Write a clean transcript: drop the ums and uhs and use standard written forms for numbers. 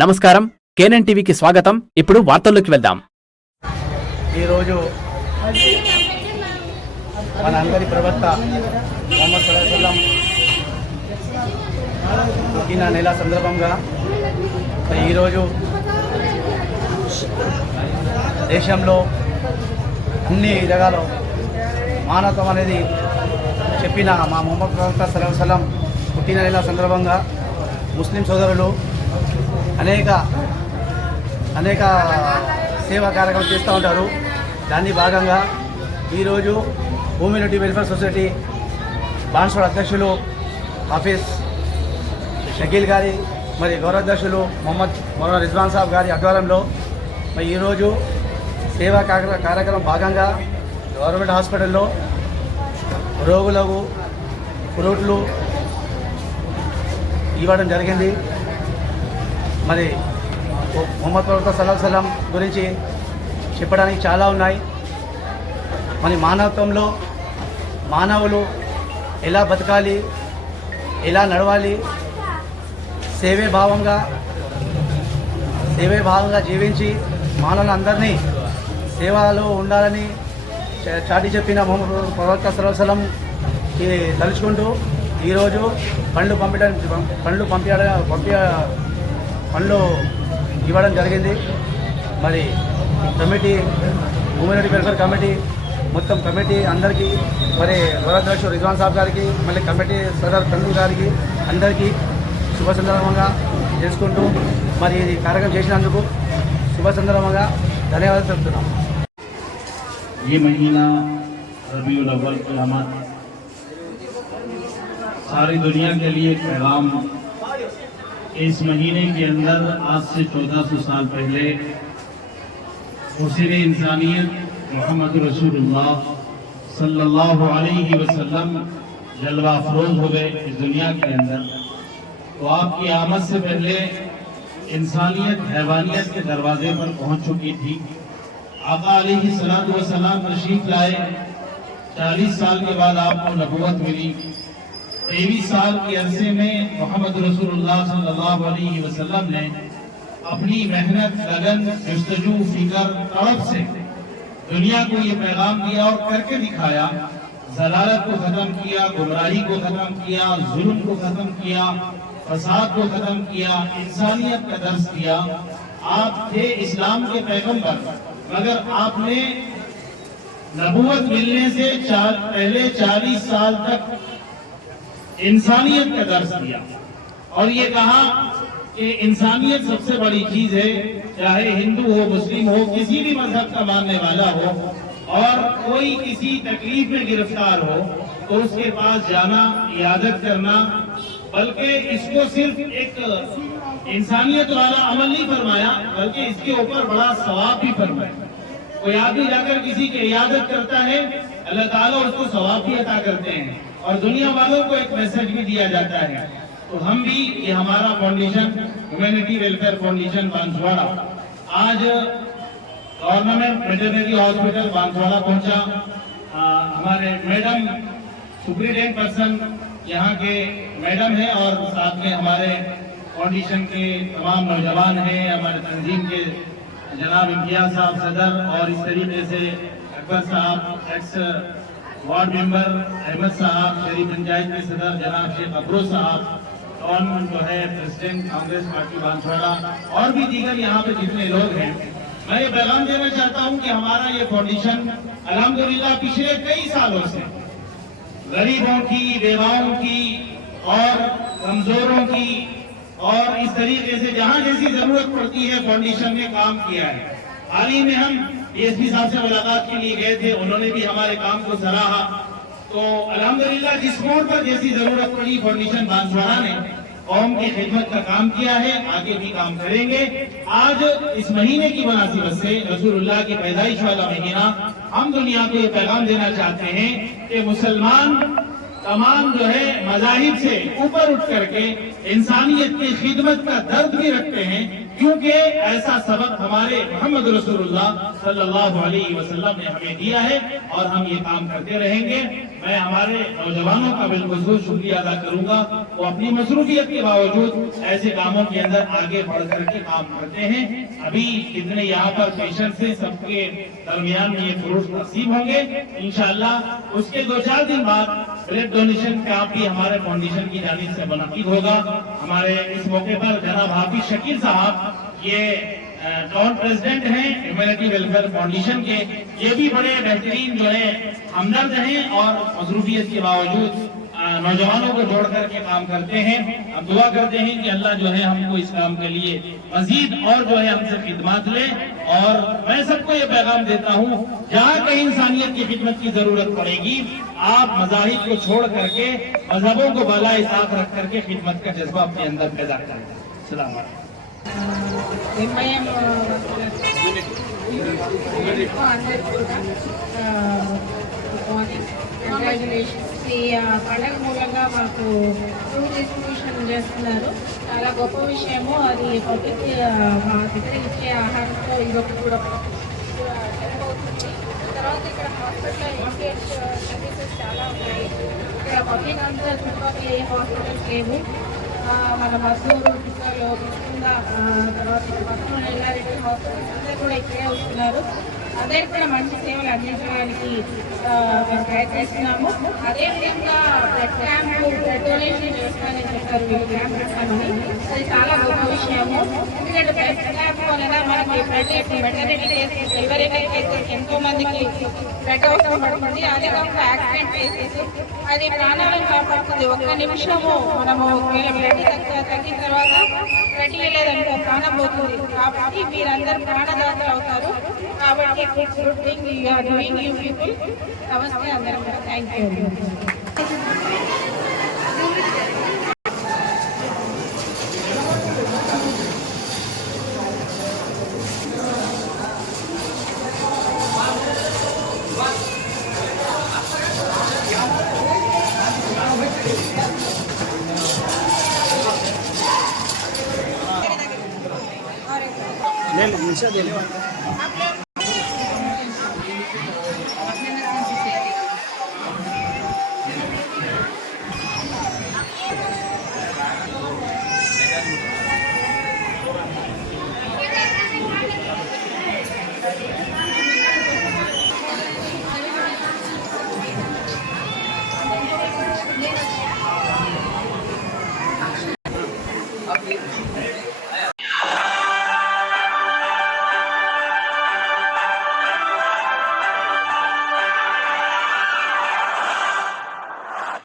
నమస్కారం, కేఎన్ఎన్ టీవీకి స్వాగతం. ఇప్పుడు వార్తల్లోకి వెళ్దాం. ఈరోజు మన అందరి ప్రవక్త ముహమ్మద్ సల్లల్లాహు అలైహి వసల్లం పుట్టిన నెల సందర్భంగా ఈరోజు దేశంలో అన్ని విధాలు మానవత్వం అనేది చెప్పిన మా ముహమ్మద్ ప్రవక్త సల్లల్లాహు అలైహి వసల్లం పుట్టిన నెల సందర్భంగా ముస్లిం సోదరులు అనేక సేవా కార్యక్రమాలు చేస్తూ ఉంటారు. దాన్ని భాగంగా ఈరోజు హ్యూమనిటీ వెల్ఫేర్ సొసైటీ బాన్స్వాడ అధ్యక్షులు హాఫీజ్ షకీల్ గారి మరి గౌరవ అధ్యక్షులు మౌలానా రిజ్వాన్ సాబ్ గారి ఆధ్వర్యంలో మరి ఈరోజు సేవా కార్యక్రమం భాగంగా గవర్నమెంట్ హాస్పిటల్లో రోగులకు ఫ్రూట్లు ఇవ్వడం జరిగింది. మరి ముహమ్మద్ ప్రవక్త సల్లల్లాహు అలైహి వసల్లం గురించి చెప్పడానికి చాలా ఉన్నాయి. మరి మానవత్వంలో మానవులు ఎలా బతకాలి, ఎలా నడవాలి, సేవే భావంగా జీవించి మానవులందరినీ సేవలో ఉండాలని చాటి చెప్పిన ముహమ్మద్ ప్రవక్త సల్లల్లాహు అలైహి వసల్లంకి తలుచుకుంటూ ఈరోజు పండ్లు ఇవ్వడం జరిగింది. మరి కమిటీ హ్యూమనిటీ వెల్ఫేర్ కమిటీ మొత్తం కమిటీ అందరికీ మరి గౌరవాధ్యక్షుడు రిజ్వాన్ సాబ్ గారికి మళ్ళీ కమిటీ సదర్ తన్ను గారికి అందరికీ శుభ సందర్భంగా చేసుకుంటూ మరి ఇది కార్యక్రమం చేసినందుకు శుభ సందర్భంగా ధన్యవాదాలు చెప్తున్నాం. ये महीना रबीउल अव्वल की आमद सारी दुनिया के लिए एक पैगाम. इस महीने के अंदर आज से 1400 साल पहले हुस्न इंसानियत मोहम्मद रसूलुल्लाह सल्लल्लाहु अलैहि वसल्लम जलवा अफरोज हो गए इस दुनिया के अंदर. तो आपकी आमद से पहले इंसानियत हैवानियत के दरवाजे पर पहुंच चुकी थी. आका अलैहि सलातु व सलाम तशरीफ लाए. 40 साल के बाद आपको नबूवत मिली. 23 साल के अरसे में मोहम्मद रसूलुल्लाह सल्लल्लाहु अलैहि वसल्लम ने अपनी मेहनत, लगन, जुस्तजू, फिक्र, तड़प से दुनिया को ये पैगाम दिया और करके दिखाया. जलालत को खत्म किया, गुमराही को खत्म किया, जुल्म को खत्म किया, फसाद को खत्म किया, इंसानियत का दर्स दिया. आप थे इस्लाम के पैगंबर, मगर आपने नबूवत मिलने से पहले 40 साल तक इंसानियत का दर्स दिया और ये कहा कि इंसानियत सबसे बड़ी चीज है. चाहे हिंदू हो, मुस्लिम हो, किसी भी मजहब का मानने वाला हो और कोई किसी तकलीफ में गिरफ्तार हो तो उसके पास जाना, इयादत करना, बल्कि इसको सिर्फ एक इंसानियत वाला अमल नहीं फरमाया बल्कि इसके ऊपर बड़ा सवाब भी फरमाया. कोई आदमी जाकर किसी की इयादत करता है, अल्लाह ताला उसको सवाब भी अता करते हैं और दुनिया वालों को एक मैसेज भी दिया जाता है. तो हम भी, ये हमारा foundation humanity welfare foundation Banswara आज गवर्नमेंट वेटरनरी हॉस्पिटल बांसवाड़ा पहुंचा. हमारे मैडम सुप्रीटेंडेंट पर्सन यहाँ के मैडम है और साथ में हमारे फाउंडेशन के तमाम नौजवान हैं, हमारे तंजीम के जनाब इम्तियाज साहब सदर और इस तरीके से अकबर साहब, एक्स वार्ड मेंबर अहमद साहब, शरीफ पंचायत के सदर जनाब शेख अफरोज साहब और जो है प्रेसिडेंट कांग्रेस पार्टी बांसवाड़ा और भी दीगर यहाँ पे जितने लोग हैं. मैं ये पैगाम देना चाहता हूँ कि हमारा ये फाउंडेशन अल्हम्दुलिल्लाह पिछले कई सालों से गरीबों की, बेवाओं की और कमजोरों की और इस तरीके से जहाँ जैसी जरूरत पड़ती है फाउंडेशन ने काम किया है. हाल ही में हम डीएसपी साहब से मुलाकात के लिए गए थे, उन्होंने भी हमारे काम को सराहा. तो अल्हम्दुलिल्लाह जिस मोड़ पर जैसी जरूरत पड़ी फाउंडेशन बांसवाड़ा ने कौम की खिदमत का काम किया है, आगे भी काम करेंगे. आज इस महीने की मुनासिबत से रसूलुल्लाह की पैदाइश वाला महीना हम दुनिया को ये पैगाम देना चाहते हैं कि मुसलमान तमाम जो है मज़ाहिब से ऊपर उठ करके इंसानियत की खिदमत का दर्द भी रखते हैं. क्योंकि ऐसा सबक हमारे मोहम्मद रसूलुल्लाह सल्लल्लाहु अलैहि वसल्लम ने हमें दिया है और हम ये काम करते रहेंगे। मैं हमारे नौजवानों का बिल्खुसूस शुक्रिया अदा करूंगा, वो अपनी मसरूफियत के बावजूद ऐसे कामों के अंदर आगे बढ़ करके काम करते हैं। अभी कितने यहाँ पर पेशेंट से सबके दरमियान में ये फ्रूट नसीब होंगे इंशाअल्लाह। उसके 2-4 दिन बाद ब्लड डोनेशन कैंप भी हमारे फाउंडेशन की जानिब से मुनक्किद होगा। हमारे इस मौके पर जनाब हाफिज शकील साहब ये टाउन प्रेसिडेंट हैं ह्यूमैनिटी वेलफेयर फाउंडेशन के, ये भी बड़े बेहतरीन जो है हमदर्द हैं और मसरूफियत के बावजूद नौजवानों को जोड़ करके काम करते हैं। हम दुआ करते हैं कि अल्लाह जो है हमको इस काम के लिए मजीद और जो है हमसे खिदमत ले। और मैं सबको ये पैगाम देता हूँ, जहाँ कहीं इंसानियत की खिदमत की जरूरत पड़ेगी, आप मज़ाहिब को छोड़ करके मजहबों को बालाए साथ रख करके खिदमत का जज्बा अपने अंदर पैदा करें। सलाम अलैकुम। MIM congratulations. ఈ పండగ మూలంగా మాకు ఫ్రూట్ డిస్ట్రిబ్యూషన్ చేస్తున్నారు. చాలా గొప్ప విషయము అది. పబ్లిక్ మా దగ్గర ఇచ్చే ఆహారంతో ఇదొకటి కూడా హెల్ప్ అవుతుంది. తర్వాత ఇక్కడ హాస్పిటల్లో ఎంపీహెచ్ సర్వీసెస్ చాలా ఉన్నాయి. ఇక్కడ పబ్లిక్ అంతా చుట్టుపక్కల ఏ హాస్పిటల్స్ లేవు. మన మద్దూరు చుట్టాలో తీసుకున్న తర్వాత పక్కన ఎల్లారెడ్డి హాస్పిటల్స్ అందరూ కూడా ఇక్కడే వస్తున్నారు. అందరికి కూడా మంచి సేవలు అందించడానికి మేము ప్రయత్నిస్తున్నాము. అదేవిధంగా బ్లడ్ క్యాంప్ బ్లడ్ డొనేషన్ చేస్తానని చెప్పారు. వీళ్ళు క్యాంప్ పెడతామని, అది చాలా గొప్ప విషయము. ఎందుకంటే బ్లడ్ క్యాంప్ వలన మనకి blood maternity cases, delivery cases ఎంతో మందికి బ్లడ్ అవసరం పడుతుంది. అదే కాకుండా యాక్సిడెంట్ కేసెస్, అది ప్రాణాలను కాపాడుతుంది. ఒక్క నిమిషము మనము ఒకవేళ బ్లడ్ తగ్గిన తర్వాత బ్లడ్ ఇవ్వలేదనుకో ప్రాణం పోతుంది. కాబట్టి మీరందరూ ప్రాణదాతలు అవుతారు. కాబట్టి good thing you are doing you people. నమస్తే అందరం. Thank you. నిమిషం